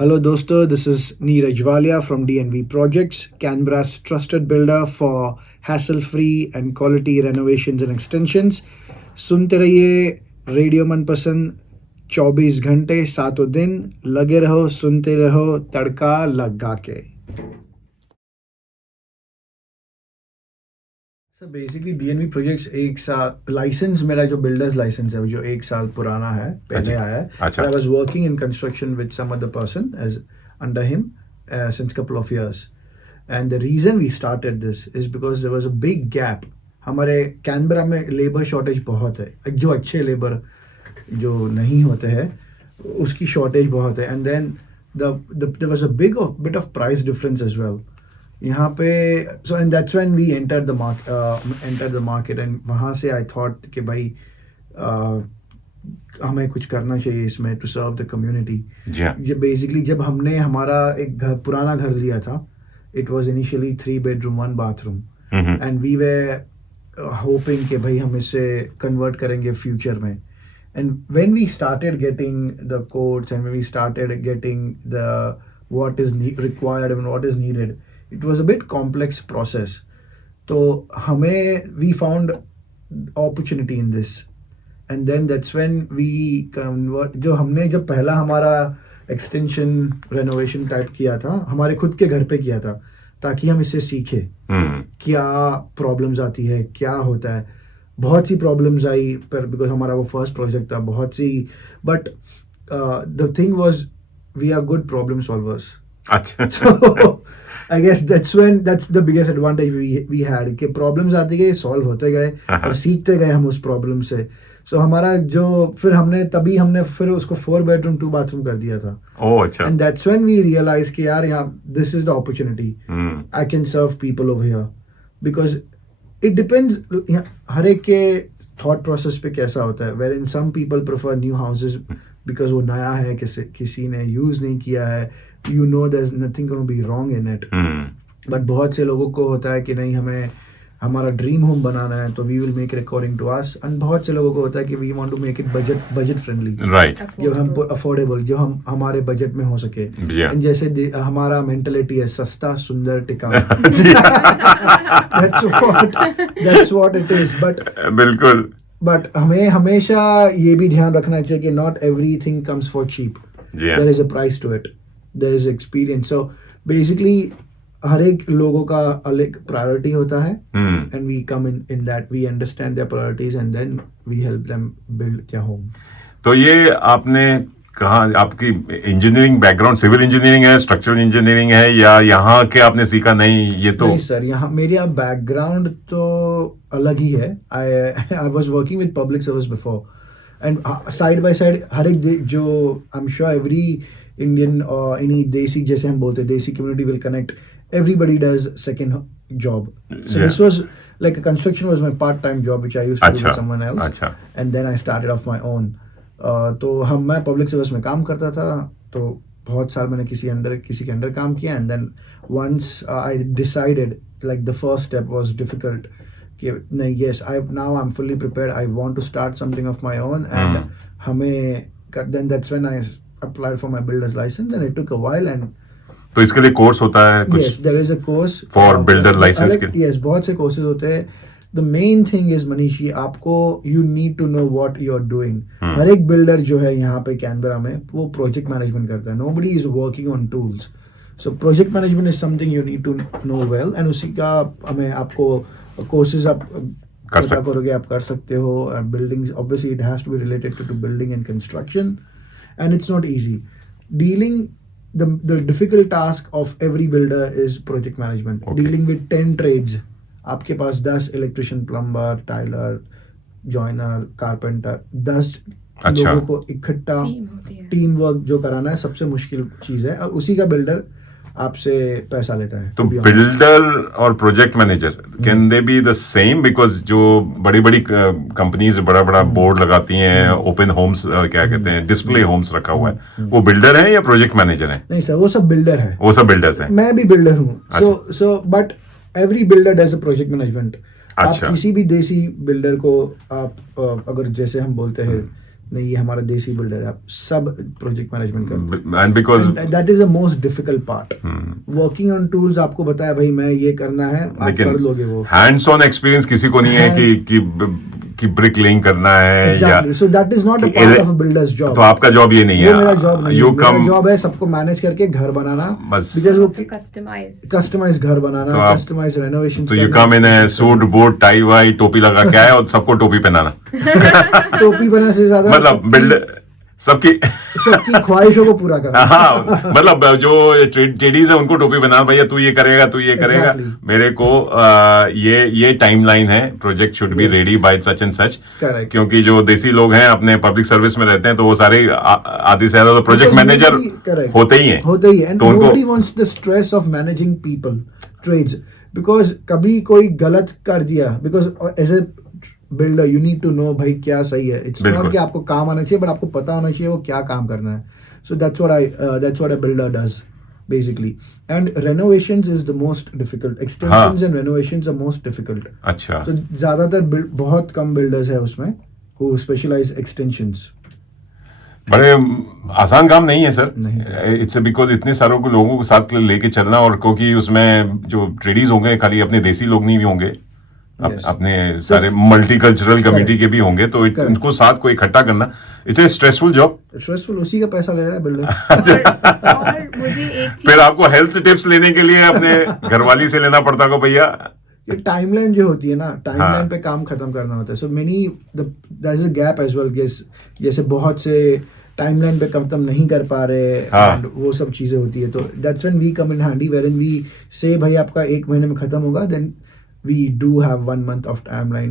Hello, dosto. This is Neeraj Walia from DNV Projects, Canberra's trusted builder for hassle-free and quality renovations and extensions. सुनते रहिए radio मनपसंद 24 घंटे सातों दिन लगे रहो सुनते रहो तड़का लगा के. सर बेसिकली डीएनवी प्रोजेक्ट्स एक साल लाइसेंस मेरा जो बिल्डर्स लाइसेंस है वो जो एक साल पुराना है पहले आया है. अच्छा. I was working in construction with some other person as under him since couple of years, and the reason we started this is because there was a big gap. हमारे कैनबरा में लेबर शॉर्टेज बहुत है. जो अच्छे labour जो नहीं होते हैं उसकी शॉर्टेज बहुत है. And then there was a bit of price difference as well. यहाँ पे so and that's when we entered the market and वहाँ से I thought कि भाई हमें कुछ करना चाहिए इसमें to serve the community. ये basically जब हमने हमारा एक पुराना घर लिया था, it was initially 3 bedroom 1 bathroom, and we were hoping कि भाई हम इसे convert करेंगे future में. And when we started getting the quotes and when we started getting the what is required and what is needed, it was a bit complex process. तो हमें we found opportunity in this, and then that's when we convert. जो हमने जब पहला हमारा extension renovation type किया था हमारे खुद के घर पे किया था ताकि हम इससे सीखे क्या प्रॉब्लम्स आती है क्या होता है. बहुत सी प्रॉब्लम्स आई पर बिकॉज हमारा वो फर्स्ट प्रोजेक्ट था बहुत सी. But the thing was we are good problem solvers. अच्छा. I guess that's the biggest advantage we had कि प्रॉब्लम्स आते गए सॉल्व होते गए और सीखते गए हम उस प्रॉब्लम से. सो हमारा जो फिर हमने फिर उसको 4 bedroom 2 bathroom कर दिया था. अच्छा. And that's when we realized कि यार यहाँ this is the opportunity. I can serve people over here because it depends हर एक के thought process पे कैसा होता है. wherein some people prefer new houses because वो नया है किसी ने यूज नहीं किया है. You know there's nothing going to be wrong in it. But बहुत से लोगों को होता है कि नहीं हमें हमारा ड्रीम होम बनाना है तो we will make it according to us. and बहुत से लोगों को होता है कि we want to make it budget friendly. Right. जो हम affordable जो हम हमारे बजट में हो सके. Yeah. जैसे हमारा मेंटेलिटी है सस्ता सुंदर टिकाऊ. that's what it is. But बिल्कुल. But हमें हमेशा ये भी ध्यान रखना चाहिए कि not everything comes for cheap. Yeah. There is a price to it. There is experience. So basically हर एक लोगों का अलग प्रायोरिटी होता है. And we come in that we understand their priorities and then we help them build their home. तो ये आपने कहा आपकी इंजीनियरिंग बैकग्राउंड सिविल इंजीनियरिंग है स्ट्रक्चरल इंजीनियरिंग है या यहाँ के आपने सीखा नहीं ये तो? नहीं सर यहाँ मेरा बैकग्राउंड तो अलग ही है. I was working with public service before and side by side हर एक जो I'm sure every Indian or any desi जैसे हम बोलते हैं desi community will connect. Everybody does second job. So this was like a construction was my part-time job which I used to do with someone else. And then I started off my own. तो मैं public service में काम करता था तो बहुत साल मैंने किसी के अंडर काम किया. And then once I decided like the first step was difficult कि नहीं yes I am fully prepared I want to start something of my own. And हमें then that's when I applied for my builders licence and it took a while. And तो इसके लिए course होता है कुछ? Yes there is a course for builder licence के. Yes बहुत से कोर्सेज होते हैं. The main thing is मनीषी आपको you need to know what you're doing. हर एक बिल्डर जो है यहाँ पे कैनबरा में वो प्रोजेक्ट मैनेजमेंट करता है. Nobody is working on tools. So project management is something you need to know well. And उसी का हमें आपको कोर्सेज आप पता करोगे आप कर सकते हो. Buildings obviously it has to be related to building and construction and it's not easy. Dealing the difficult task of every builder is project management. Okay. Dealing with 10 trades. आपके पास 10 electrician plumber tiler joiner carpenter 10 लोगों को इकट्ठा team work जो कराना है सबसे मुश्किल चीज है. और उसी का बिल्डर आपसे पैसा लेता है. तो बिल्डर और project manager can they be the same? Because जो बड़ी बड़ी कंपनीज बड़ा बोर्ड लगाती हैं ओपन होम्स क्या कहते हैं डिस्प्ले होम्स रखा हुआ है वो बिल्डर है या प्रोजेक्ट मैनेजर है? नहीं सर वो सब बिल्डर है. वो सब बिल्डर्स हैं. मैं भी बिल्डर हूँ. So but every builder does a project management. आप किसी भी देसी बिल्डर को आप अगर जैसे हम बोलते हैं नहीं ये हमारा देसी बिल्डर है, आप सब प्रोजेक्ट मैनेजमेंट करते हैं। And because that is the most difficult part. Working on tools आपको बताया भाई मैं ये करना है, आप कर लोगे वो। हैंड्स ऑन एक्सपीरियंस किसी को नहीं है कि ब्रिक लेइंग करना है exactly. So that is not a part of a builder's job. तो आपका जॉब ये नहीं है। वो मेरा जॉब नहीं है। मेरा जॉब है सबको मैनेज करके घर बनाना, बस कस्टमाइज घर बनाना, कस्टमाइज रेनोवेशन। तो you come in suit boot tie वाई टोपी लगा के आए और सबको टोपी पहनाना। टोपी बनाने से ज्यादा मतलब बिल्डर सबकी ख्वाहिशों को पूरा करना। हाँ, मतलब जो ट्रेडीज है उनको टोपी बनाना, भैया तू ये करेगा तू ये करेगा। मेरे को ये टाइमलाइन है, project should be ready bye such and such. क्योंकि जो देसी लोग हैं अपने पब्लिक सर्विस में रहते हैं तो वो सारे आधे से ज्यादा तो प्रोजेक्ट मैनेजर होते ही हैं। तो nobody wants the stress of managing people, trades, because कभी कोई गलत कर दिया, because as a builder you need to know भाई क्या सही है। इट्स नॉट कि आपको काम आना चाहिए, बट आपको पता होना चाहिए वो क्या काम करना है। So that's what a builder does basically. And renovations is the most difficult. Extensions and renovations are most difficult. अच्छा, तो ज्यादातर बहुत कम बिल्डर्स है उसमें हु स्पेशलाइज एक्सटेंशंस। बड़े आसान काम नहीं है सर। इट्स बिकॉज इतने सारों को लोगों को साथ लेके चलना, और क्योंकि उसमें जो ट्रेडीज होंगे खाली अपने देसी लोग नहीं भी होंगे, अपने सारे मल्टीकल्चरल कम्युनिटी के भी होंगे, तो इनको साथ को इकट्ठा करना it's a stressful job. Stressful, उसी का पैसा ले रहा है बिल्डर। और मुझे एक चीज, फिर आपको हेल्थ टिप्स लेने के लिए अपने घरवाली से लेना पड़ता को भैया। ये टाइमलाइन जो होती है ना, टाइमलाइन पे काम खत्म करना होता है। So many there is a gap as well. जैसे बहुत से टाइमलाइन पे खत्म नहीं कर पा रहे, एंड वो सब चीजें होती है। तो that's when we come in handy, where we say भाई आपका 1 महीने में खत्म होगा, then we do have 1 month of timeline।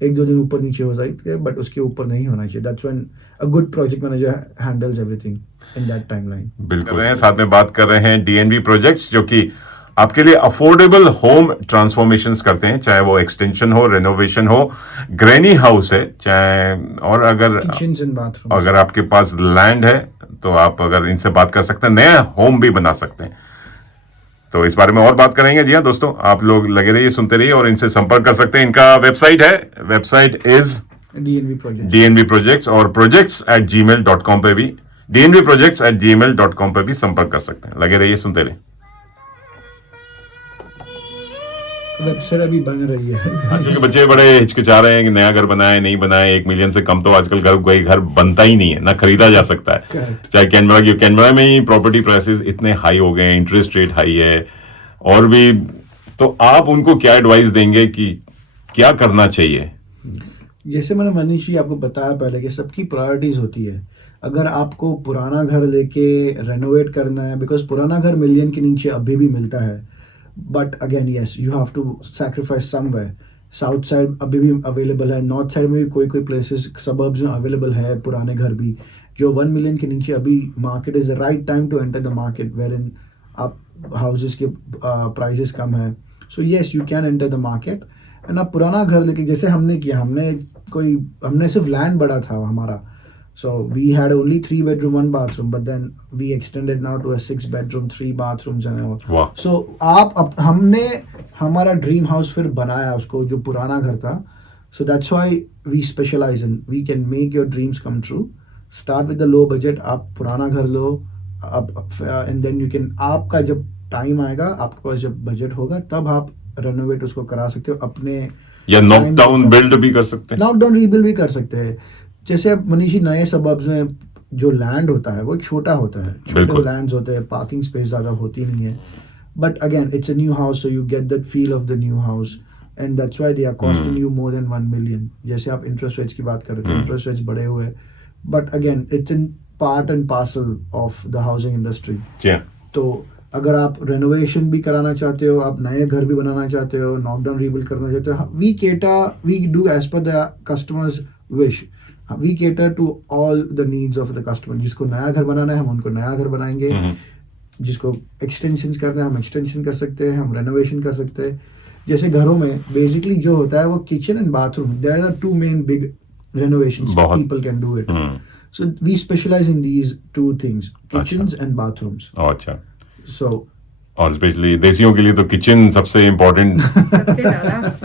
1-2 दिन ऊपर नीचे हो जाए, बट उसके ऊपर नहीं होना चाहिए। That's when a good project manager handles everything in that timeline। बिल्कुल। साथ में बात कर रहे हैं DNV प्रोजेक्ट्स, जो कि आपके लिए अफोर्डेबल होम ट्रांसफॉर्मेशंस करते हैं, चाहे वो एक्सटेंशन हो, रेनोवेशन हो, ग्रैनी हाउस है, चाहे और अगर किचन्स एंड बाथरूम, अगर आपके पास लैंड है तो आप अगर इनसे बात कर सकते हैं, नया होम भी बना सकते हैं। तो इस बारे में और बात करेंगे। जी हाँ दोस्तों, आप लोग लगे रहिए, सुनते रहिए और इनसे संपर्क कर सकते हैं। इनका वेबसाइट है, वेबसाइट इज DNV प्रोजेक्ट्स, और projects@gmail.com पे भी, dnvprojects@gmail.com पे भी संपर्क कर सकते हैं। लगे रहिए, सुनते रहिए। वेबसाइट अभी बन रही है। आजकल के बच्चे बड़े हिचकिचा रहे हैं कि नया घर बनाए नहीं बनाए। 1 मिलियन से कम तो आजकल कोई घर बनता ही नहीं है, ना खरीदा जा सकता है। चाहे कैनबरा में ही प्रॉपर्टी प्राइसेस इतने हाई हो गए हैं, इंटरेस्ट रेट हाई है, और भी। तो आप उनको क्या एडवाइस देंगे कि क्या करना चाहिए? जैसे मैंने मनीष जी आपको बताया पहले कि सबकी प्रायोरिटीज होती है। अगर आपको पुराना घर लेके रेनोवेट करना है, बिकॉज पुराना घर मिलियन के नीचे अभी भी मिलता है, but again yes you have to sacrifice somewhere. South side अभी भी अवेलेबल है, नॉर्थ साइड में भी कोई प्लेसेस सबर्ब्स में अवेलेबल है पुराने घर भी, जो 1 मिलियन के नीचे अभी market is the right time to enter the market, where in आप हाउसेस के प्राइसेस कम है। So yes you can enter the market. And आप पुराना घर लेके, जैसे हमने किया, हमने सिर्फ लैंड बड़ा था हमारा, so we had only 3 bedroom 1 bathroom, but then we extended now to a 6 bedroom 3 bathrooms and all। wow। so हमने हमारा ड्रीम हाउस फिर बनाया उसको, जो पुराना घर था। so that's why we specialize in, we can make your dreams come true। start with the low budget, आप पुराना घर लो, and then you can, आपका जब टाइम आएगा, आपके पास जब बजट होगा, तब आप रेनोवेट उसको करा सकते हो अपने, या नॉक डाउन बिल्ड भी कर सकते हैं, नॉक डाउन रीबिल्ड भी कर सकते हैं। जैसे अब मनीषी नए सबब्स में जो लैंड होता है वो छोटा होता है, छोटे लैंड्स होते हैं, पार्किंग स्पेस ज़्यादा होती नहीं है, but again it's a new house, so you get that feel of the new house, and that's why they are costing you more than 1 million. जैसे आप इंटरेस्ट रेट्स की बात कर रहे थे, इंटरेस्ट रेट्स बढ़े हुए, but again it's in part and parcel of the housing industry. तो अगर आप रेनोवेशन भी कराना चाहते हो, आप नए घर भी बनाना चाहते हो, नॉकडाउन रीबिल्ड करना चाहते हो, we do as per the customers wish. We cater to all the needs of the customer. जिसको नया घर बनाना है हम उनको नया घर बनाएंगे, जिसको एक्सटेंशन करना है हम एक्सटेंशन कर सकते हैं, हम रेनोवेशन कर सकते हैं। जैसे घरों में बेसिकली जो होता है वो kitchen and bathroom, there are 2 main big renovations people can do it. So we specialise in these 2 things, kitchens and bathrooms. अच्छा। So और स्पेशली देसियों के लिए तो किचन सबसे इम्पोर्टेंट, सबसे ज्यादा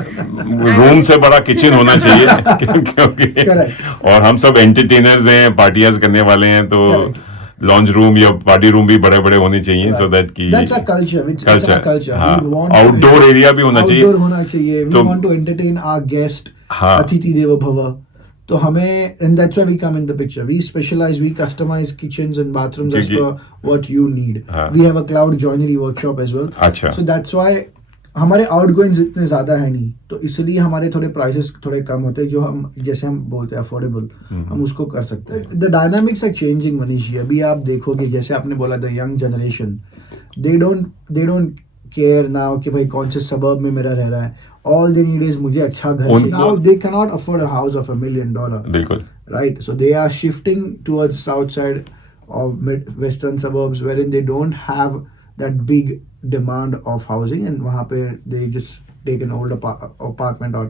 रूम से बड़ा किचन होना चाहिए क्योंकि Correct. और हम सब एंटरटेनर्स हैं, पार्टियां करने वाले हैं, तो लॉन्च रूम या पार्टी रूम भी बड़े बड़े होने चाहिए, सो दैट की That's our culture. It's our culture. हाँ, We want to- outdoor area भी होना चाहिए। Outdoor होना चाहिए. We तो- want to entertain our guest. हाँ। अतिथि देवो भव. तो हमें, and that's why we come in the picture. We specialize, we customize kitchens and bathrooms as क्योंकि- per what you need. हाँ। We have a cloud joinery workshop as well. अच्छा। So that's why हमारे आउटगोइंग्स इतने ज्यादा है नहीं, तो इसलिए हमारे थोड़े प्राइसेस थोड़े कम होते हैं, जो हम जैसे हम बोलते हैं अफोर्डेबल, हम उसको कर सकते हैं। The dynamics are changing Manish ji. अभी आप देखोगे, जैसे आपने बोला the young generation, they don't care now कि भाई कौन से सबर्ब में मेरा रह रहा है। ऑल दे नीड इज मुझे अच्छा घर चाहिए। Now they can not afford a house of $1 million, बिल्कुल right? So they are shifting towards south side of western suburbs, wherein they don't have that big demand of housing, and वहाँ पे they just take an old apartment or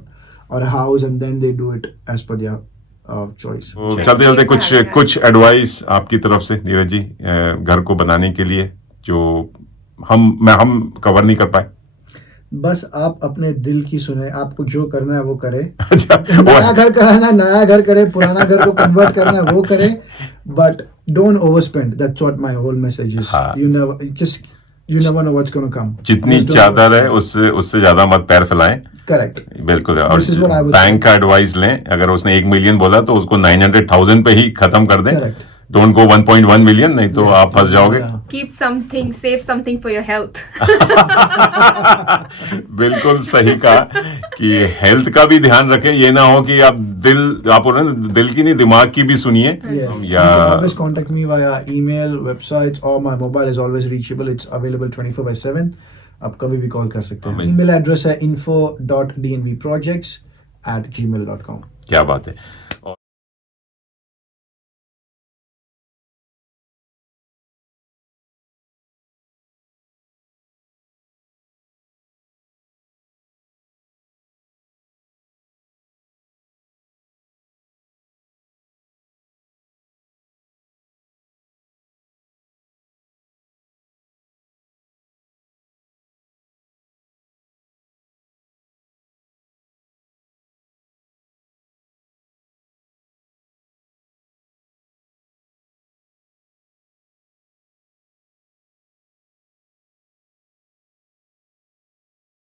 a house, and then they do it as per their choice. तो चलते चलते कुछ advice आपकी तरफ से नीरज जी, घर को बनाने के लिए जो हम कवर नहीं कर पाए। बस आप अपने दिल की सुने, आपको जो करना है वो करे। अच्छा, नया घर कराना है नया घर करे, पुराना घर को कन्वर्ट करना है वो करे, but don't overspend. That's what my whole message is. हाँ। You never know what's going to come. जितनी Just don't- चादर है उससे ज्यादा मत पैर फैलाएं। Correct. बिल्कुल। और This is what I would bank का एडवाइस लें, अगर उसने 1 मिलियन बोला तो उसको 900,000 पे ही खत्म कर दें। Correct. डोंट गो 1.1 मिलियन, नहीं तो आप फंस जाओगे। Yeah. keep something, save something for your health. बिल्कुल सही कहा कि हेल्थ का भी ध्यान रखें, ये ना हो कि आप दिल की नहीं दिमाग की भी सुनिए। Yes. You या can always contact me via email, websites, or my mobile is always reachable. It's available 24/7. आप कभी भी कॉल कर सकते हैं। Amazing. ईमेल एड्रेस है info.dnvprojects@gmail.com. क्या बात है।